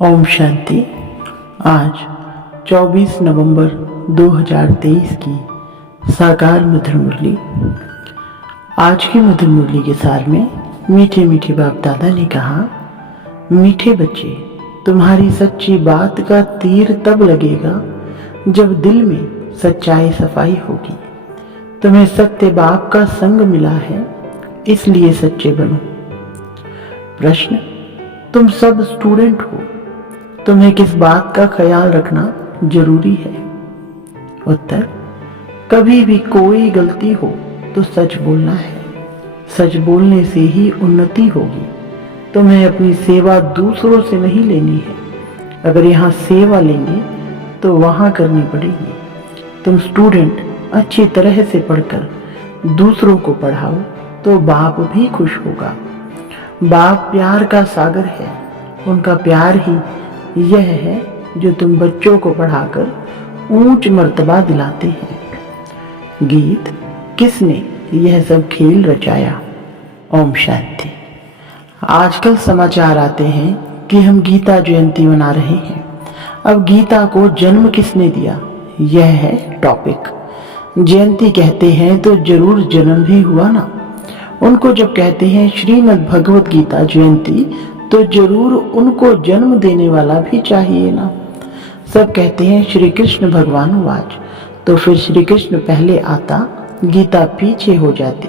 ओम शांति। आज 24 नवंबर 2023 की साकार मधुर मुरली। आज की मधुर मुरली के सार में मीठे मीठे बाप दादा ने कहा, मीठे बच्चे, तुम्हारी सच्ची बात का तीर तब लगेगा जब दिल में सच्चाई सफाई होगी। तुम्हें सत्य बाप का संग मिला है, इसलिए सच्चे बनो। प्रश्न, तुम सब स्टूडेंट हो, तुम्हें किस बात का ख्याल रखना जरूरी है? उत्तर, कभी भी कोई गलती हो तो सच बोलना है। सच बोलने से ही उन्नति होगी। तुम्हें अपनी सेवा दूसरों से नहीं लेनी है। अगर यहाँ सेवा लेंगे तो वहाँ करनी पड़ेगी। तुम स्टूडेंट अच्छी तरह से पढ़कर दूसरों को पढ़ाओ तो बाप भी खुश होगा। बाप प्यार का सागर है। उनका प्यार ही यह है जो तुम बच्चों को पढ़ाकर ऊंच मर्तबा दिलाते हैं। गीत, किसने यह सब खेल रचाया? ओम शांति। आजकल समाचार आते हैं कि हम गीता जयंती मना रहे हैं। अब गीता को जन्म किसने दिया, यह है टॉपिक। जयंती कहते हैं तो जरूर जन्म भी हुआ ना। उनको जब कहते हैं श्रीमद् भगवत गीता जयंती तो जरूर उनको जन्म देने वाला भी चाहिए ना। सब कहते हैं श्री कृष्ण भगवान वाच, तो फिर श्री कृष्ण पहले आता, गीता पीछे हो जाती।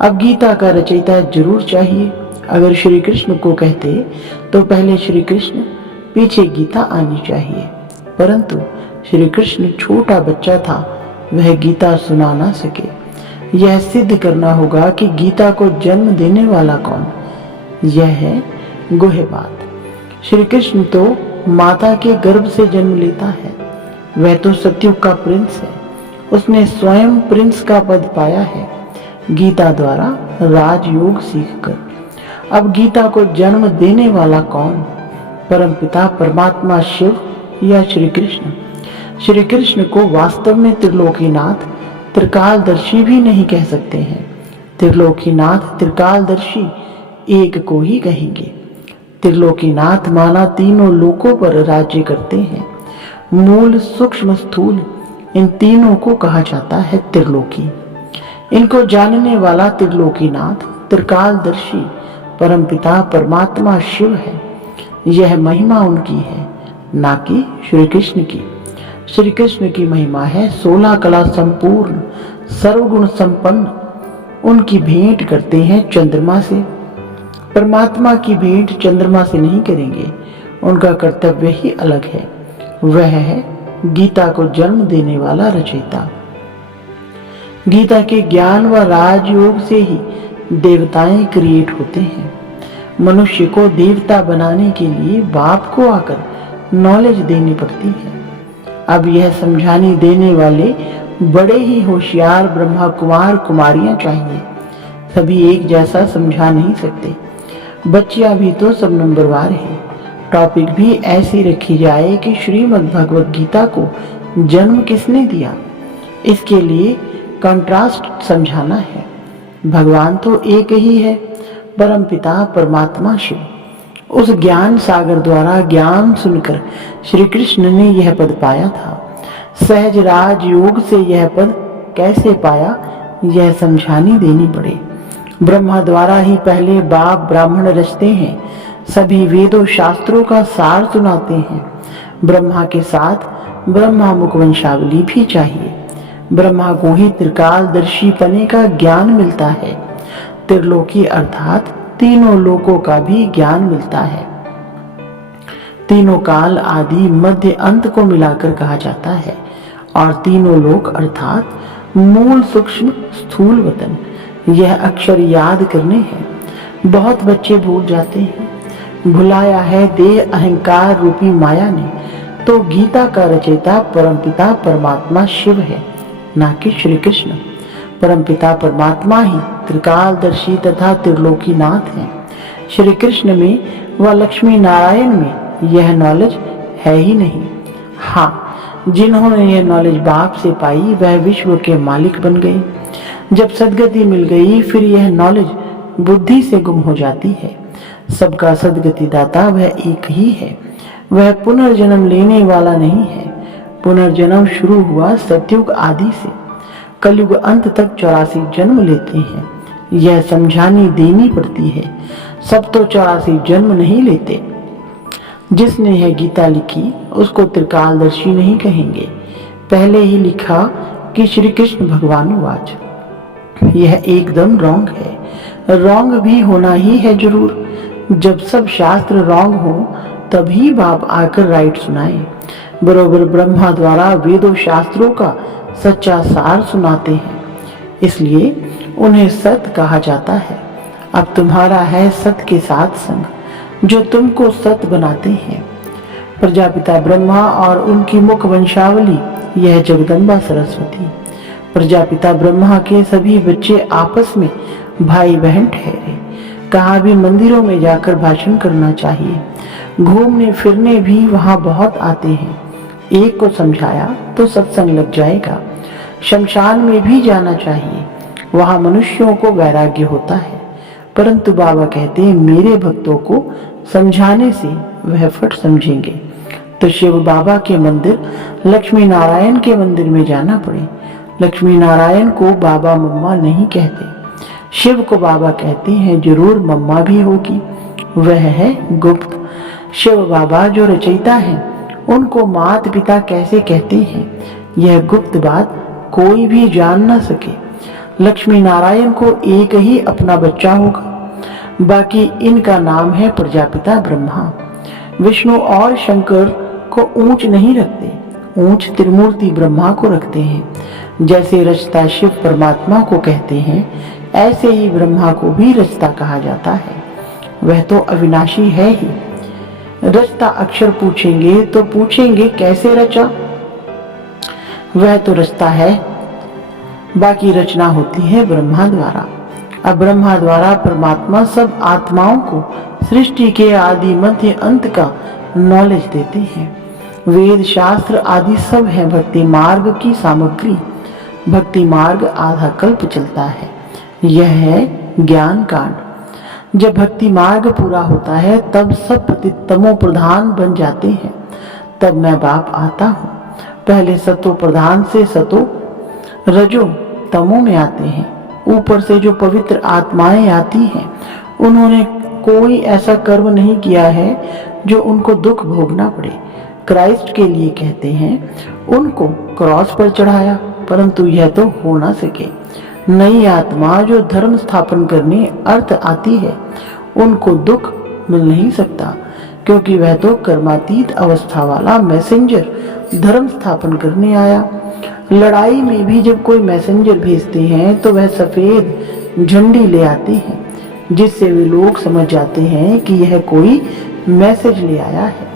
अब गीता का रचयिता जरूर चाहिए। अगर श्री कृष्ण को कहते तो पहले श्री कृष्ण, पीछे गीता आनी चाहिए। परंतु श्री कृष्ण छोटा बच्चा था, वह गीता सुना ना सके। यह सिद्ध करना होगा कि गीता को जन्म देने वाला कौन। यह है गुह्य बात। श्री कृष्ण तो माता के गर्भ से जन्म लेता है। वह तो सतयुग का प्रिंस है। उसने स्वयं प्रिंस का पद पाया है गीता द्वारा राजयोग सीखकर। अब गीता को जन्म देने वाला कौन? परमपिता परमात्मा शिव या श्री कृष्ण? श्री कृष्ण को वास्तव में त्रिलोकीनाथ, त्रिकालदर्शी भी नहीं कह सकते हैं। त्रिलोकीनाथ, त्रिकालदर्शी एक को ही कहेंगे। त्रिलोकीनाथ माना तीनों लोकों पर राज्य करते हैं। मूल, सूक्ष्म, स्थूल, इन तीनों को कहा जाता है त्रिलोकी। इनको जानने वाला त्रिलोकीनाथ, त्रिकालदर्शी परमपिता परमात्मा शिव है। यह महिमा उनकी है, ना कि श्री कृष्ण की। श्री कृष्ण की महिमा है 16 कला संपूर्ण, सर्वगुण संपन्न। उनकी भेंट करते हैं चंद्रमा से। परमात्मा की भेंट चंद्रमा से नहीं करेंगे। उनका कर्तव्य ही अलग है। वह है गीता को जन्म देने वाला रचयिता। गीता के ज्ञान व राजयोग से ही देवताएं क्रिएट होते हैं। मनुष्य को देवता बनाने के लिए बाप को आकर नॉलेज देनी पड़ती है। अब यह समझाने देने वाले बड़े ही होशियार ब्रह्मा कुमार कुमारियां चाहिए। सभी एक जैसा समझा नहीं सकते। बच्चियां भी तो सब नंबरवार है। टॉपिक भी ऐसी रखी जाए कि श्रीमद् भगवत गीता को जन्म किसने दिया, इसके लिए कंट्रास्ट समझाना है। भगवान तो एक ही है, परमपिता परमात्मा शिव। उस ज्ञान सागर द्वारा ज्ञान सुनकर श्री कृष्ण ने यह पद पाया था। सहज राज योग से यह पद कैसे पाया, यह समझानी देनी पड़े। ब्रह्मा द्वारा ही पहले बाप ब्राह्मण रचते हैं। सभी वेदों शास्त्रों का सार सुनाते हैं। ब्रह्मा के साथ ब्रह्मा मुख वंशावली भी चाहिए। ब्रह्मा को ही त्रिकालदर्शी पने का ज्ञान मिलता है। त्रिलोकी अर्थात तीनों लोकों का भी ज्ञान मिलता है। तीनों काल आदि मध्य अंत को मिलाकर कहा जाता है। और तीनों लोक अर्थात मूल, सूक्ष्म, स्थूल, वतन, यह अक्षर याद करने हैं। बहुत बच्चे भूल जाते हैं। भुलाया है देह अहंकार रूपी माया ने। तो गीता का रचयिता परमपिता परमात्मा शिव है, ना कि श्री कृष्ण। परमपिता परमात्मा ही त्रिकालदर्शी तथा त्रिलोकीनाथ हैं। श्री कृष्ण में व लक्ष्मी नारायण में यह नॉलेज है ही नहीं। हाँ, जिन्होंने यह नॉलेज बाप से पाई वह विश्व के मालिक बन गए। जब सदगति मिल गई फिर यह नॉलेज बुद्धि से गुम हो जाती है। सबका सद्गति दाता वह एक ही है। वह पुनर्जन्म लेने वाला नहीं है। पुनर्जन्म शुरू हुआ सतयुग आदि से, कलयुग अंत तक 84 जन्म लेते हैं। यह समझानी देनी पड़ती है। सब तो 84 जन्म नहीं लेते। जिसने यह गीता लिखी उसको त्रिकालदर्शी नहीं कहेंगे। पहले ही लिखा कि श्री कृष्ण भगवान वाच। यह एकदम रॉन्ग है। रॉन्ग भी होना ही है जरूर। जब सब शास्त्र रॉन्ग हो तभी बाप आकर राइट सुनाए। बरोबर ब्रह्मा द्वारा वेदों शास्त्रों का सच्चा सार सुनाते हैं, इसलिए उन्हें सत कहा जाता है। अब तुम्हारा है सत के साथ संग जो तुमको सत बनाते हैं। प्रजापिता ब्रह्मा और उनकी मुख वंशावली यह जगदम्बा सरस्वती। प्रजापिता ब्रह्मा के सभी बच्चे आपस में भाई बहन ठहरे। कहाँ भी मंदिरों में जाकर भाषण करना चाहिए। घूमने फिरने भी वहाँ बहुत आते हैं। एक को समझाया तो सत्संग लग जाएगा। शमशान में भी जाना चाहिए, वहाँ मनुष्यों को वैराग्य होता है। परंतु बाबा कहते हैं मेरे भक्तों को समझाने से वह फट समझेंगे। तो शिव बाबा के मंदिर लक्ष्मी नारायण के मंदिर में जाना पड़े। लक्ष्मी नारायण को बाबा मम्मा नहीं कहते। शिव को बाबा कहते हैं, जरूर मम्मा भी होगी। वह है गुप्त। शिव बाबा जो रचयिता है उनको माता पिता कैसे कहते हैं, यह गुप्त बात कोई भी जान न सके। लक्ष्मी नारायण को एक ही अपना बच्चा होगा, बाकी इनका नाम है प्रजापिता ब्रह्मा। विष्णु और शंकर को ऊंच नहीं रखते, ऊंच त्रिमूर्ति ब्रह्मा को रखते हैं। जैसे रचता शिव परमात्मा को कहते हैं, ऐसे ही ब्रह्मा को भी रचता कहा जाता है। वह तो अविनाशी है ही। रचता अक्षर पूछेंगे तो पूछेंगे कैसे रचा, वह तो रचता है। बाकी रचना होती है ब्रह्मा द्वारा। अब ब्रह्मा द्वारा परमात्मा सब आत्माओं को सृष्टि के आदि मध्य अंत का नॉलेज देते हैं। वेद शास्त्र आदि सब है भक्ति मार्ग की सामग्री। भक्ति मार्ग आधा कल्प चलता है। यह है ज्ञान कांड। जब भक्ति मार्ग पूरा होता है तब सब तमो प्रधान बन जाते हैं। तब मैं बाप आता हूँ। पहले सतो प्रधान से सतो रजो तमो में आते हैं। ऊपर से जो पवित्र आत्माएं आती हैं उन्होंने कोई ऐसा कर्म नहीं किया है जो उनको दुख भोगना पड़े। क्राइस्ट के लिए कहते हैं उनको क्रॉस पर चढ़ाया, परंतु यह तो हो ना सके। नई आत्मा जो धर्म स्थापन करने अर्थ आती है उनको दुख मिल नहीं सकता, क्योंकि वह तो कर्मातीत अवस्था वाला मैसेंजर धर्म स्थापन करने आया। लड़ाई में भी जब कोई मैसेंजर भेजते हैं तो वह सफेद झंडी ले आते हैं, जिससे वे लोग समझ जाते हैं कि यह कोई मैसेज ले आया है।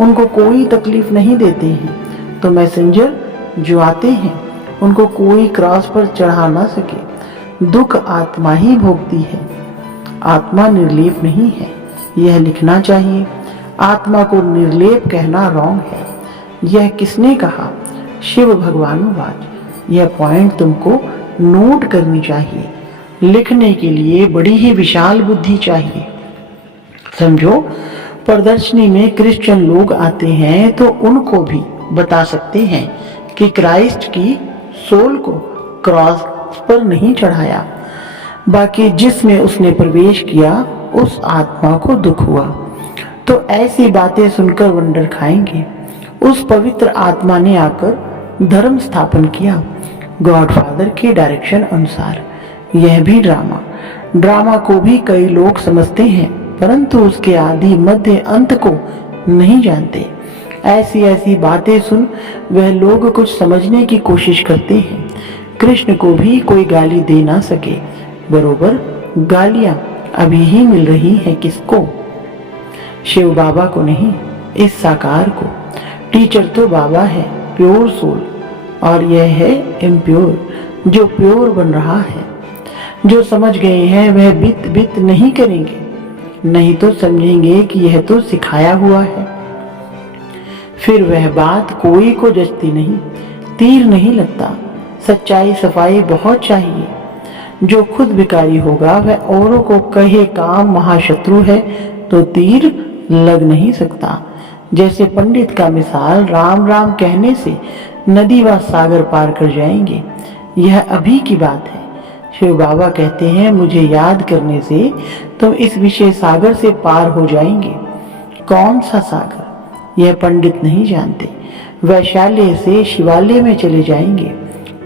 उनको कोई तकलीफ नहीं देते हैं। तो मैसेंजर जो आते हैं उनको कोई क्रॉस पर चढ़ा ना सके। दुख आत्मा ही भोगती है, आत्मा निर्लेप नहीं है, यह लिखना चाहिए। आत्मा को निर्लेप कहना रॉन्ग है। यह किसने कहा? शिव भगवानुवाच। यह पॉइंट तुमको नोट करनी चाहिए। लिखने के लिए बड़ी ही विशाल बुद्धि चाहिए। समझो, प्रदर्शनी में क्रिश्चियन लोग आते हैं तो उनको भी बता सकते हैं कि क्राइस्ट की सोल को क्रॉस पर नहीं चढ़ाया, बाकी जिसमें उसने प्रवेश किया उस आत्मा को दुख हुआ। तो ऐसी बातें सुनकर वंडर खाएंगे। उस पवित्र आत्मा ने आकर धर्म स्थापन किया गॉडफादर के डायरेक्शन अनुसार। यह भी ड्रामा को भी कई लोग समझते हैं, परंतु उसके आदि मध्य अंत को नहीं जानते। ऐसी बातें सुन वह लोग कुछ समझने की कोशिश करते हैं। कृष्ण को भी कोई गाली दे ना सके। बरोबर गालियां अभी ही मिल रही है किसको? शिव बाबा को नहीं, इस साकार को। टीचर तो बाबा है, प्योर सोल, और यह है इम्प्योर जो प्योर बन रहा है। जो समझ गए हैं वह बित नहीं करेंगे, नहीं तो समझेंगे कि यह तो सिखाया हुआ है। फिर वह बात कोई को जचती नहीं, तीर नहीं लगता। सच्चाई सफाई बहुत चाहिए। जो खुद भिखारी होगा वह औरों को कहे काम महाशत्रु है तो तीर लग नहीं सकता। जैसे पंडित का मिसाल राम राम कहने से नदी व सागर पार कर जाएंगे, यह अभी की बात है। शिव बाबा कहते हैं मुझे याद करने से तुम इस विषय सागर से पार हो जाएंगे। कौन सा सागर, यह पंडित नहीं जानते। वैशाल्य से शिवालय में चले जाएंगे।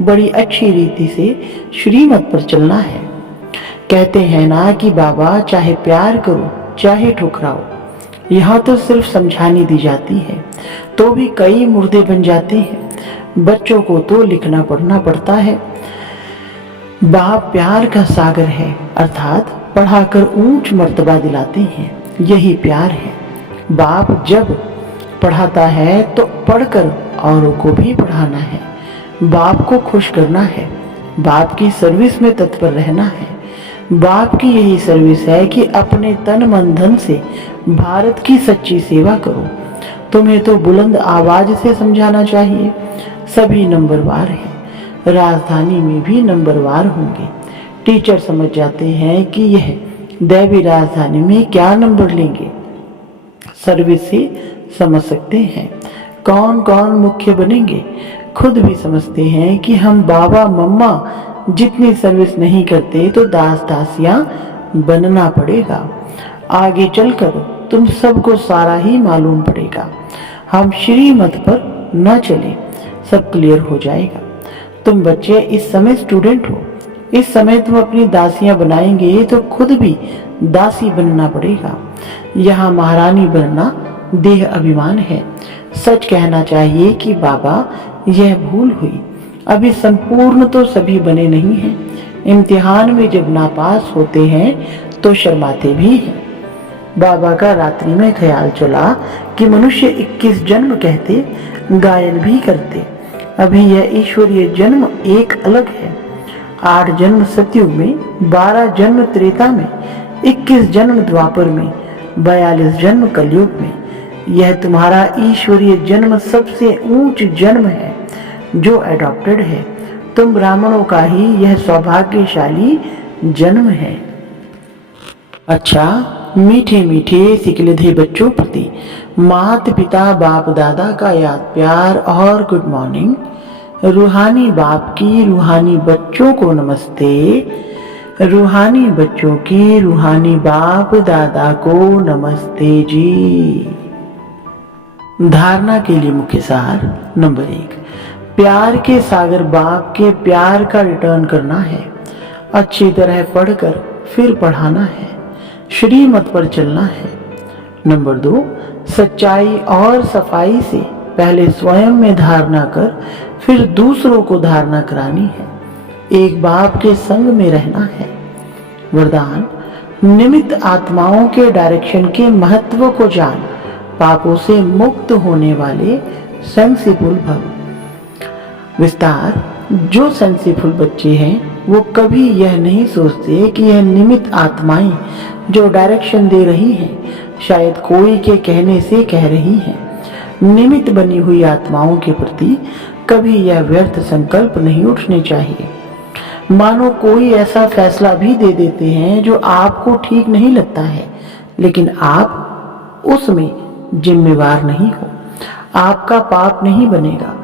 बड़ी अच्छी रीति से श्रीमत पर चलना है। कहते हैं ना कि बाबा चाहे प्यार करो चाहे ठुकराओ, यहाँ तो सिर्फ समझानी दी जाती है तो भी कई मुर्दे बन जाते हैं। बच्चों को तो लिखना पढ़ना पड़ता है। बाप प्यार का सागर है, अर्थात पढ़ाकर ऊंच मर्तबा दिलाते हैं, यही प्यार है। बाप जब पढ़ाता है तो पढ़कर औरों को भी पढ़ाना है। बाप को खुश करना है, बाप की सर्विस में तत्पर रहना है। बाप की यही सर्विस है कि अपने तन मन धन से भारत की सच्ची सेवा करो। तुम्हें तो बुलंद आवाज से समझाना चाहिए। सभी नंबरवार हैं, राजधानी में भी नंबरवार होंगे। टीचर समझ जाते हैं कि यह दैवी राजधानी में क्या नंबर लेंगे। सर्विस से समझ सकते हैं कौन कौन मुख्य बनेंगे। खुद भी समझते हैं कि हम बाबा मम्मा जितनी सर्विस नहीं करते तो दास दासियां बनना पड़ेगा। आगे चलकर तुम सबको सारा ही मालूम पड़ेगा। हम श्रीमत पर न चले, सब क्लियर हो जाएगा। तुम बच्चे इस समय स्टूडेंट हो, इस समय तुम अपनी दासियां बनाएंगे तो खुद भी दासी बनना पड़ेगा। यहाँ महारानी बनना देह अभिमान है। सच कहना चाहिए कि बाबा यह भूल हुई, अभी संपूर्ण तो सभी बने नहीं हैं। इम्तिहान में जब नापास होते हैं तो शर्माते भी हैं। बाबा का रात्रि में ख्याल चला कि मनुष्य 21 जन्म कहते, गायन भी करते। अभी यह ईश्वरीय जन्म एक अलग है। 8 जन्म सतयुग में, 12 जन्म त्रेता में, 21 जन्म द्वापर में, 42 जन्म कलयुग में। यह तुम्हारा ईश्वरीय जन्म सबसे ऊंच जन्म है जो एडॉप्टेड है। तुम ब्राह्मणों का ही यह सौभाग्यशाली जन्म है। अच्छा, मीठे मीठे सिकलधे बच्चों प्रति माता पिता बाप दादा का याद प्यार और गुड मॉर्निंग। रूहानी बाप की रूहानी बच्चों को नमस्ते। रूहानी बच्चों की रूहानी बाप दादा को नमस्ते जी। धारणा के लिए मुख्य सार नंबर 1, प्यार के सागर बाप के प्यार का रिटर्न करना है। अच्छी तरह पढ़कर फिर पढ़ाना है, श्रीमत पर चलना है। नंबर 2, सच्चाई और सफाई से पहले स्वयं में धारणा कर फिर दूसरों को धारणा करानी है। एक बाप के संग में रहना है। वरदान, निमित्त आत्माओं के डायरेक्शन के महत्व को जान, पापों से मुक्त होने वाले सेंसिबल भव। विस्तार, जो सेंसिबल बच्चे हैं वो कभी यह नहीं सोचते कि यह निमित्त आत्माएं जो डायरेक्शन दे रही हैं शायद कोई के कहने से कह रही हैं। निमित्त बनी हुई आत्माओं के प्रति कभी यह व्यर्थ संकल्प नहीं उठने चाहिए। मानो कोई ऐसा फैसला भी दे देते हैं जो आपको ठीक नहीं लगता है, लेकिन आप उसमें जिम्मेवार नहीं हो। आपका पाप नहीं बनेगा,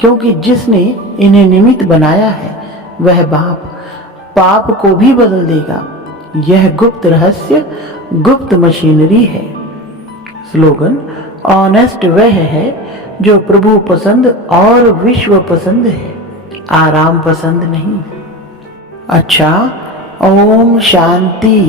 क्योंकि जिसने इन्हें निमित्त बनाया है वह बाप पाप को भी बदल देगा। यह गुप्त रहस्य, गुप्त मशीनरी है। स्लोगन, ऑनेस्ट वह है जो प्रभु पसंद और विश्व पसंद है, आराम पसंद नहीं। अच्छा, ओम शांति।